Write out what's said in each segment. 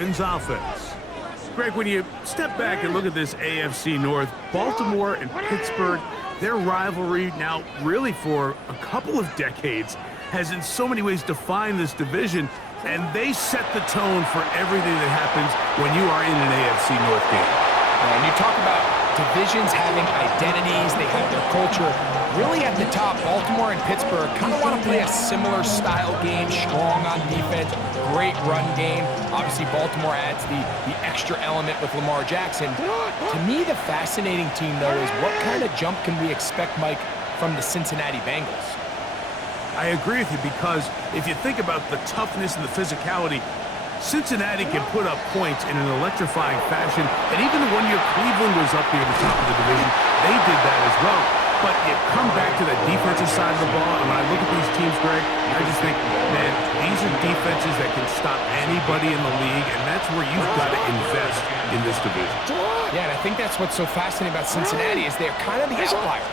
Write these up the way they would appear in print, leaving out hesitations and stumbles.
Ravens offense. Greg, when you step back and look at this AFC North, Baltimore and Pittsburgh, their rivalry now really for a couple of decades has in so many ways defined this division, and they set the tone for everything that happens when you are in an AFC North game. And you talk about divisions having identities, they have their culture. Really at the top, Baltimore and Pittsburgh kind of want to play a similar style game, strong on defense, great run game. Obviously, Baltimore adds the extra element with Lamar Jackson. To me, the fascinating team, though, is what kind of jump can we expect, Mike, from the Cincinnati Bengals? I agree with you, because if you think about the toughness and the physicality, Cincinnati can put up points in an electrifying fashion, and even the one year Cleveland was up near the top of the division, they did that as well. But you come back to the defensive side of the ball, and when I look at these teams, Greg, I just think, man, these are defenses that can stop anybody in the league, and that's where you've got to invest in this division. Yeah, and I think that's what's so fascinating about Cincinnati is they're kind of the outlier.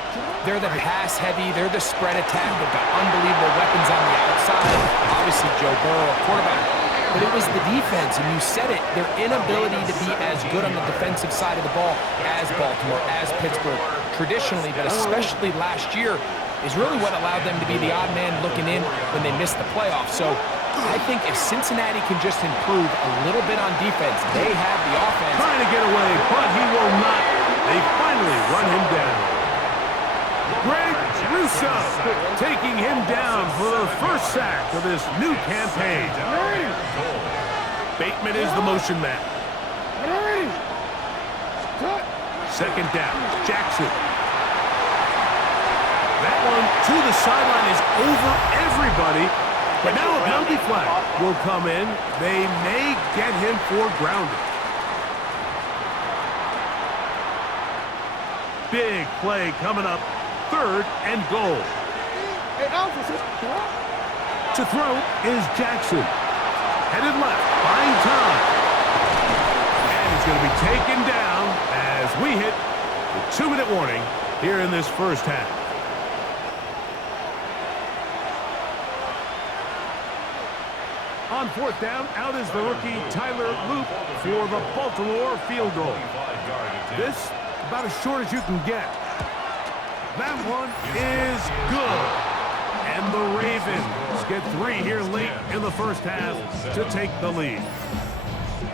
They're the pass heavy, they're the spread attack, they've got unbelievable weapons on the outside. Obviously, Joe Burrow, quarterback. But it was the defense, and you said it, their inability to be as good on the defensive side of the ball as Baltimore, as Pittsburgh, traditionally, but especially last year, is really what allowed them to be the odd man looking in when they missed the playoffs. So I think if Cincinnati can just improve a little bit on defense, they have the offense. Trying to get away, but he will not. They finally run him down. Greg Russo taking him down for the first sack of this new campaign. Bateman is the motion man. Second down, Jackson. That one to the sideline is over everybody, but now a penalty flag will come in. They may get him for grounding. Big play coming up. 3rd and goal. To throw is Jackson. Headed left, buying time. And he's going to be taken down as we hit the 2-minute warning here in this first half. On 4th down, out is the rookie Tyler Loop for the Baltimore field goal. This about as short as you can get. That one is good. And the Ravens get 3 here late in the first half to take the lead.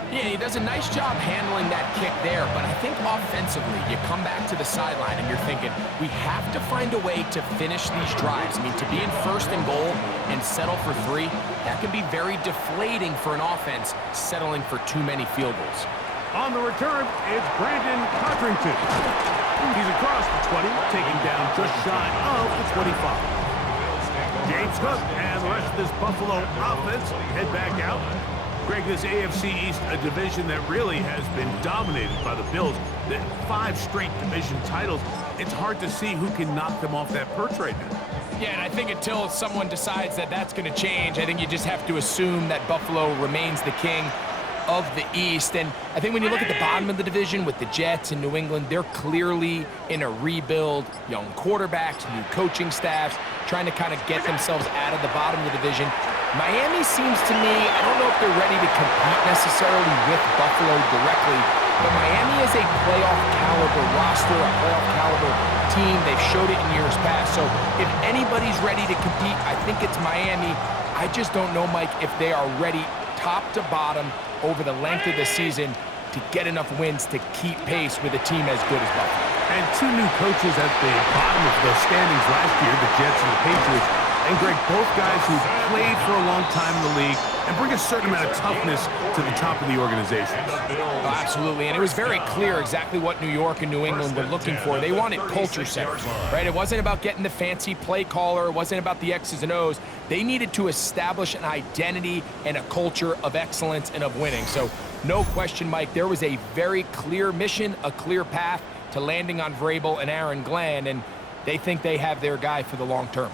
Yeah, he does a nice job handling that kick there, but I think offensively, you come back to the sideline and you're thinking, we have to find a way to finish these drives. I mean, to be in 1st and goal and settle for 3, that can be very deflating for an offense settling for too many field goals. On the return, it's Brandon Codrington. He's across the 20, taking down just shy of the 25. James Cook and the rest of this Buffalo offense head back out. Greg, this AFC East, a division that really has been dominated by the Bills. The 5 straight division titles. It's hard to see who can knock them off that perch right now. Yeah, and I think until someone decides that that's going to change, I think you just have to assume that Buffalo remains the king of the East. And I think when you look at the bottom of the division with the Jets and New England, they're clearly in a rebuild, young quarterbacks, new coaching staffs, trying to kind of get themselves out of the bottom of the division. Miami seems to me, I don't know if they're ready to compete necessarily with Buffalo directly, but Miami is a playoff caliber roster, a playoff caliber team. They've showed it in years past. So if anybody's ready to compete, I think it's Miami. I just don't know, Mike, if they are ready top to bottom over the length of the season to get enough wins to keep pace with a team as good as Buffalo. And 2 new coaches at the bottom of the standings last year, the Jets and the Patriots. And Greg, both guys who played for a long time in the league and bring a certain amount of toughness to the top of the organization. Oh, absolutely, and it was very clear exactly what New York and New England were looking for. They wanted culture setters, right? It wasn't about getting the fancy play caller. It wasn't about the X's and O's. They needed to establish an identity and a culture of excellence and of winning. So no question, Mike, there was a very clear mission, a clear path to landing on Vrabel and Aaron Glenn, and they think they have their guy for the long term.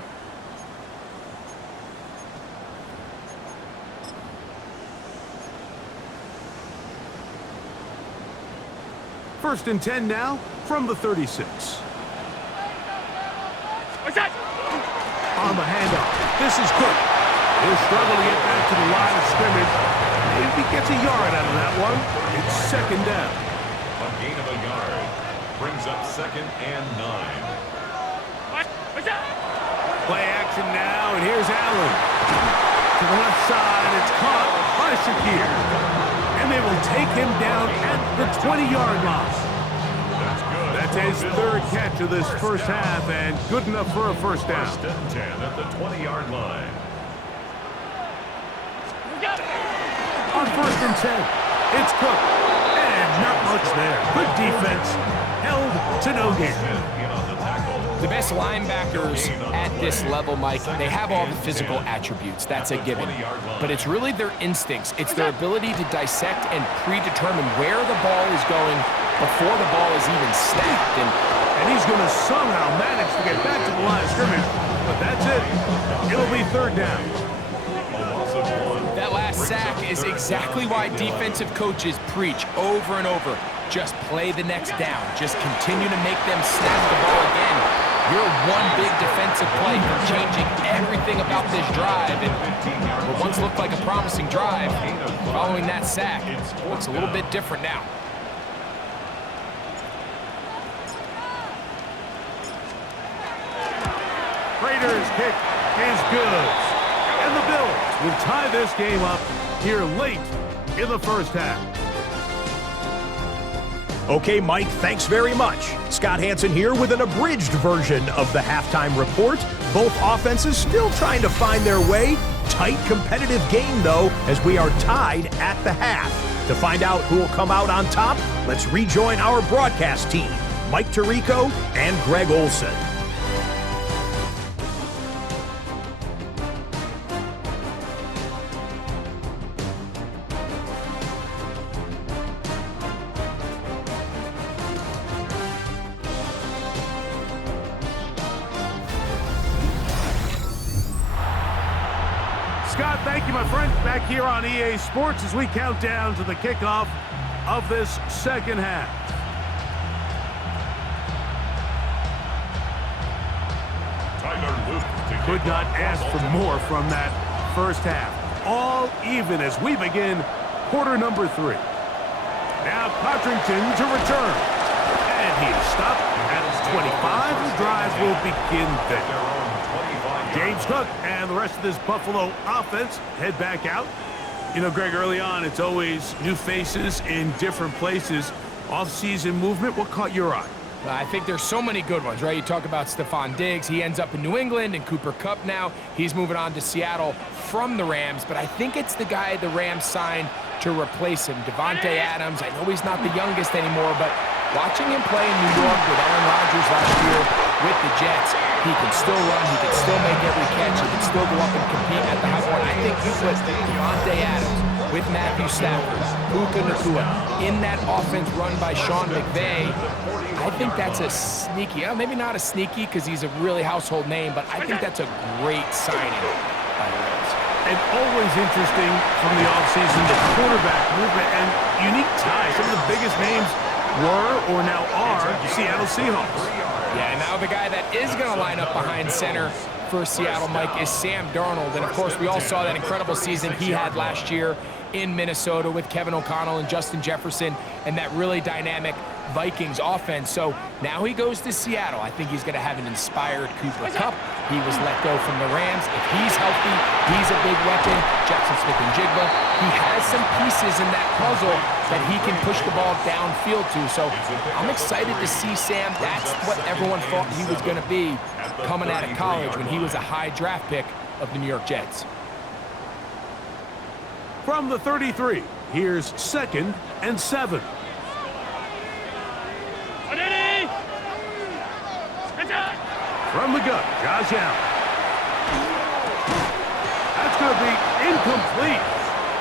First and 10 now from the 36. On the handoff, this is Cook. He'll struggle to get back to the line of scrimmage. if he gets a yard out of that one, it's second down. A gain of a yard brings up 2nd and 9. Play action now, and here's Allen. To the left side, it's caught by Shakir. And they will take him down at the 20-yard line. That's his third catch of this first half, and good enough for a first down. 1st and 10 at the 20-yard line. On 1st and 10, it's Cook. And not much there. Good defense. Held to no gain. The best linebackers at this level, Mike, they have all the physical attributes. That's a given. But it's really their instincts. It's their ability to dissect and predetermine where the ball is going before the ball is even snapped. And he's going to somehow manage to get back to the line of scrimmage. But that's it. It'll be third down. That last sack is exactly why defensive coaches preach over and over. Just play the next down. Just continue to make them snap the ball again. You're one big defensive play from changing everything about this drive. And what once looked like a promising drive, following that sack, looks a little bit different now. Raiders kick is good. And the Bills will tie this game up here late in the first half. Okay, Mike, thanks very much. Scott Hansen here with an abridged version of the halftime report. Both offenses still trying to find their way. Tight, competitive game, though, as we are tied at the half. To find out who will come out on top, let's rejoin our broadcast team, Mike Tirico and Greg Olson. Scott, thank you, my friend. Back here on EA Sports as we count down to the kickoff of this second half. Could not ask for more from that first half. All even as we begin quarter number 3. Now Codrington to return. And he is stopped at his 25. The drive will begin there. James Cook and the rest of this Buffalo offense head back out. You know, Greg, early on, it's always new faces in different places. Off-season movement, what caught your eye? I think there's so many good ones, right? You talk about Stephon Diggs. He ends up in New England, and Cooper Kupp now. He's moving on to Seattle from the Rams, but I think it's the guy the Rams signed to replace him, Devontae Adams. I know he's not the youngest anymore, but watching him play in New York with Aaron Rodgers last year with the Jets, he can still run, he can still make every catch, he can still go up and compete at the high point. I think you put Devontae Adams with Matthew Stafford, Puka Nacua, in that offense run by Sean McVay. I think that's a sneaky, maybe not a sneaky because he's a really household name, but I think that's a great signing by the Rams. And always interesting from the offseason, the quarterback movement and unique ties. Some of the biggest names were or now are the Seattle Seahawks. Yeah, and now the guy that is going to line up behind center for Seattle, Mike, is Sam Darnold. And, of course, we all saw that incredible season he had last year in Minnesota with Kevin O'Connell and Justin Jefferson and that really dynamic Vikings offense. So now he goes to Seattle. I think he's going to have an inspired Cooper Kupp. He was let go from the Rams. If he's healthy, he's a big weapon. Jackson Smith-Njigba, he has some pieces in that puzzle that he can push the ball downfield to. So I'm excited to see Sam. That's what everyone thought he was going to be coming out of college when he was a high draft pick of the New York Jets. From the 33, here's 2nd and 7. From the gun, Josh Allen. That's going to be incomplete.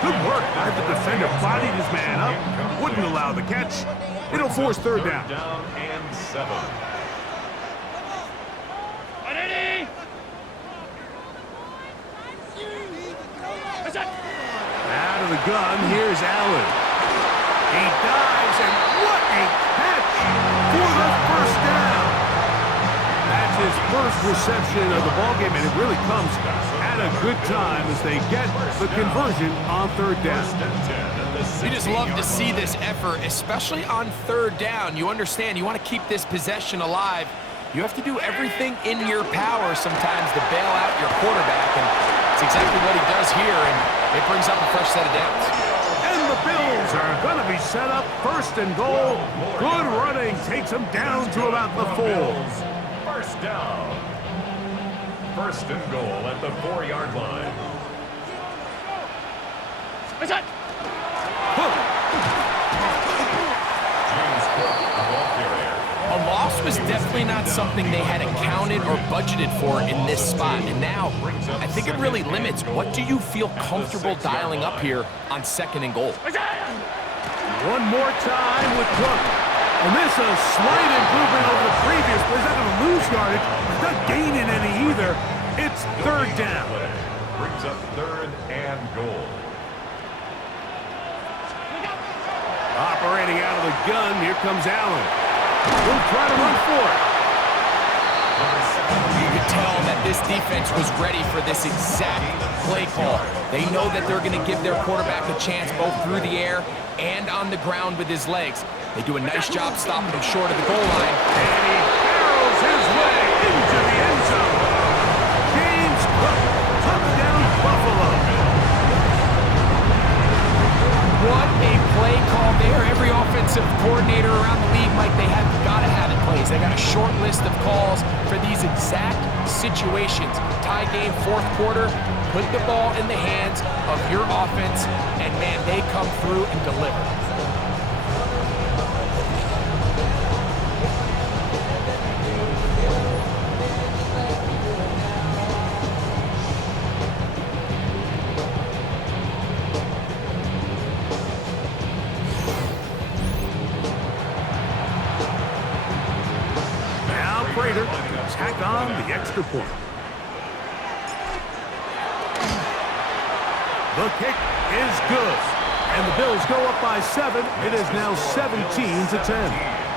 Good work by the defender. Bodied his man up. Wouldn't allow the catch. It'll force third down. Down and 7. Out of the gun, here's Allen. He dives, and what a catch for the first down. That's his first reception of the ballgame, and it really comes at a good time as they get the conversion on third down. You just love to see this effort, especially on third down. You understand, you want to keep this possession alive. You have to do everything in your power sometimes to bail out your quarterback, and it's exactly what he does here, and it brings up a fresh set of downs. And the Bills are going to be set up first and goal. Good running takes them down to about the 4. First down. First and goal at the 4-yard line. James Cook, the ball carrier. A loss was definitely not something they had accounted or budgeted for in this spot, and now I think it really limits what do you feel comfortable dialing up here on second and goal. One more time with Cook. And this is a slight improvement over the previous. He's not going to lose yardage. He's not gaining any either. It's third down. Brings up third and goal. Operating out of the gun, here comes Allen. We'll try to run for it. You could tell that this defense was ready for this exact play call. They know that they're going to give their quarterback a chance both through the air and on the ground with his legs. They do a nice job stopping him short of the goal line. And he barrels his way into the end zone. James Cook, touchdown Buffalo. What a play call there. Every offensive coordinator around the league, Mike, they have got to have it plays. They got a short list of calls for these exact situations. Tie game, fourth quarter, put the ball in the hands of your offense, and man, they come through and deliver. Prater tack on the extra point. The kick is good. And the Bills go up by 7. It is now 17-10.